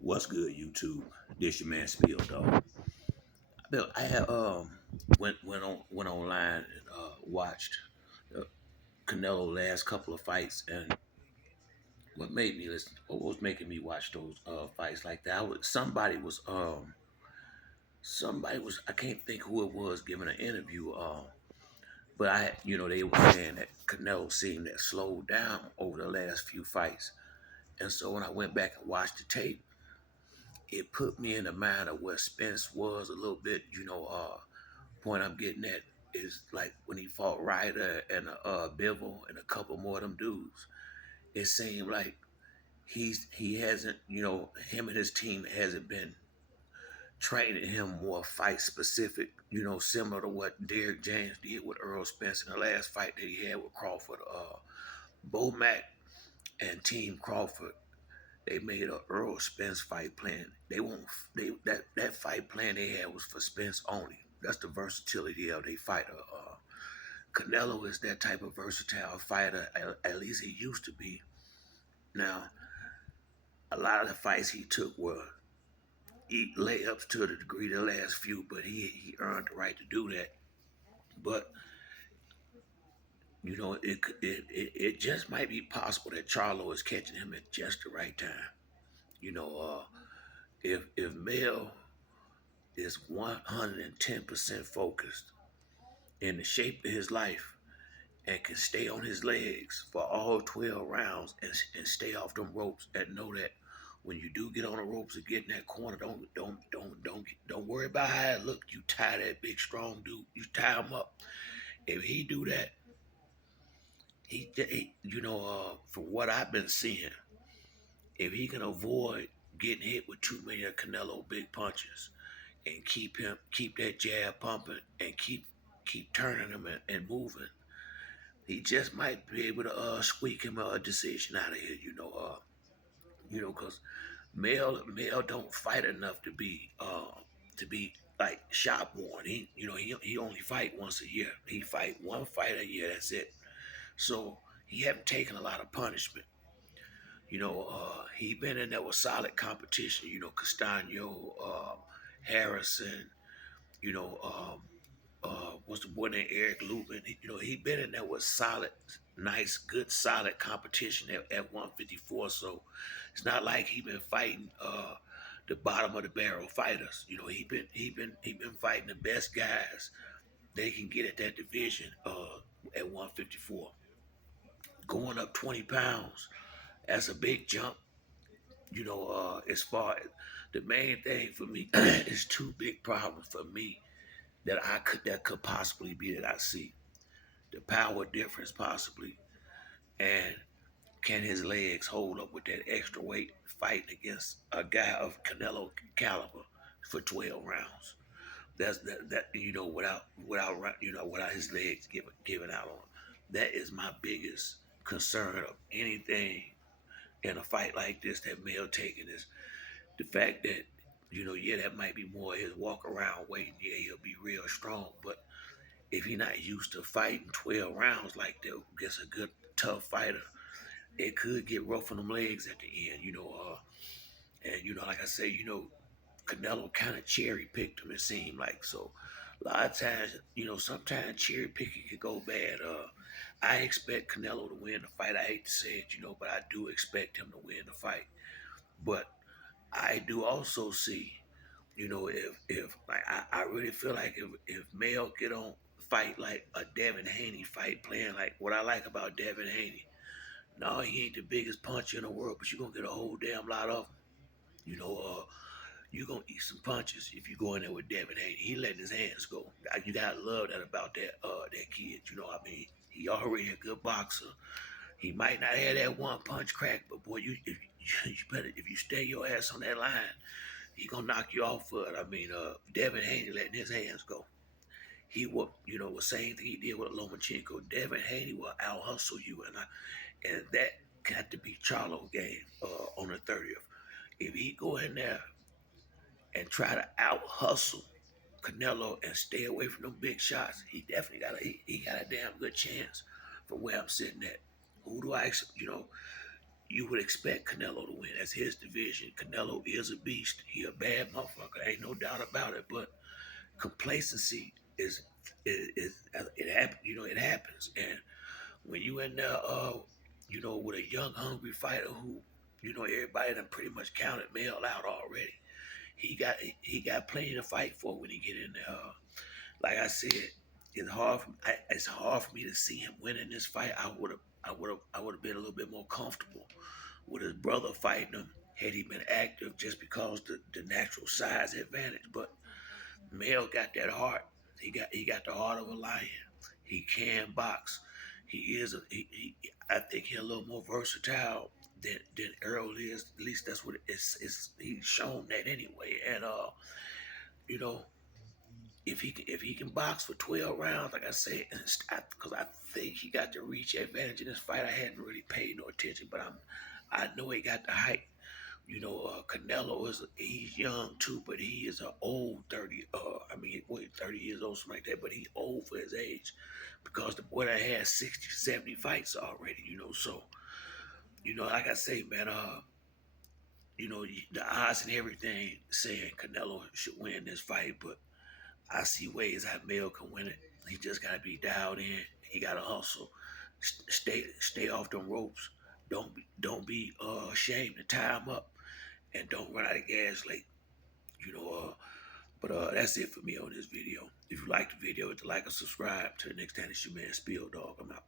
What's good, YouTube? This your man Spill Dog. I had went online and watched uh, Canelo last couple of fights, and what was making me watch those fights like that? Somebody was I can't think who it was giving an interview. But they were saying that Canelo seemed to slow down over the last few fights, and so when I went back and watched the tape, it put me in the mind of where Spence was a little bit. Point I'm getting at is like when he fought Ryder and Bivol and a couple more of them dudes. It seemed like he hasn't, him and his team hasn't been training him more fight specific, similar to what Derrick James did with Earl Spence in the last fight that he had with Crawford. Bo Mack and Team Crawford, they made a Earl Spence fight plan. They won't. They that fight plan they had was for Spence only. That's the versatility of they fighter. Canelo is that type of versatile fighter. At least he used to be. Now, a lot of the fights he took were layups to the degree the last few, but he earned the right to do that. But it just might be possible that Charlo is catching him at just the right time. You know, if Mel is 110% focused in the shape of his life and can stay on his legs for all 12 rounds and stay off them ropes and know that when you do get on the ropes and get in that corner, don't worry about how it look. You tie that big strong dude. You tie him up. If he do that, from what I've been seeing, if he can avoid getting hit with too many of Canelo big punches and keep that jab pumping and keep turning him and moving, he just might be able to squeak him a decision out of here. Because Mel don't fight enough to be like shop worn. He only fight once a year. He fight one fight a year. That's it. So he haven't taken a lot of punishment. He been in there with solid competition. Castano, Harrison. You know, what's the boy named Eric Lubin? He been in there with solid, nice, good, solid competition at 154. So it's not like he been fighting the bottom of the barrel fighters. He been fighting the best guys they can get at that division at 154. Going up 20 pounds, that's a big jump. As far as the main thing for me is two big problems for me that could possibly be that I see. The power difference possibly, and can his legs hold up with that extra weight fighting against a guy of Canelo caliber for 12 rounds? That's without his legs giving out on him. That is my biggest concern of anything in a fight like this that Mel taking is the fact that yeah, that might be more his walk around weight. Yeah, he'll be real strong, but if he's not used to fighting 12 rounds like that against a good, tough fighter, it could get rough on them legs at the end, and, like I say, Canelo kind of cherry picked him, it seemed like. So, a lot of times, sometimes cherry picking could go bad. I expect Canelo to win the fight. I hate to say it, but I do expect him to win the fight. But I do also see, if like I really feel like if Mel get on fight like a Devin Haney fight, playing like what I like about Devin Haney. No, he ain't the biggest puncher in the world, but you're gonna get a whole damn lot of them. You know, you're gonna eat some punches if you go in there with Devin Haney. He letting his hands go. You gotta love that about that kid. What I mean, he already a good boxer. He might not have that one punch crack, but boy, you better if you stay your ass on that line, he gonna knock you off for it. I mean, Devin Haney letting his hands go. He will, the same thing he did with Lomachenko. Devin Haney will out hustle you, and that got to be Charlo game on the 30th. If he go in there and try to out hustle Canelo and stay away from them big shots, he definitely he got a damn good chance for where I'm sitting at. Who do I, you would expect Canelo to win. That's his division. Canelo is a beast. He a bad motherfucker. Ain't no doubt about it. But complacency is it happens. You know, it happens. And when you in there, with a young, hungry fighter who, everybody done pretty much counted Mel out already. He got plenty to fight for when he get in there. Like I said, it's hard for me to see him winning this fight. I would have been a little bit more comfortable with his brother fighting him had he been active, just because the natural size advantage. But Mel got that heart. He got the heart of a lion. He can box. He is I think he's a little more versatile than Earl is. At least that's what it's he's shown that anyway. And you know, if he can box for 12 rounds, like I said, because I think he got the reach advantage in this fight. I hadn't really paid no attention, but I know he got the height. Canelo he's young too, but he is an old 30. I mean, wait, 30 years old, something like that. But he's old for his age, because the boy that had 60, 70 fights already. So like I say, man, the odds and everything saying Canelo should win this fight, but I see ways how Mel can win it. He just gotta be dialed in. He gotta hustle. Stay off them ropes. Don't be ashamed to tie him up, and don't run out of gas late. You know. But that's it for me on this video. If you like the video, hit the like and subscribe. Till the next time, it's your man Spill Dog. I'm out.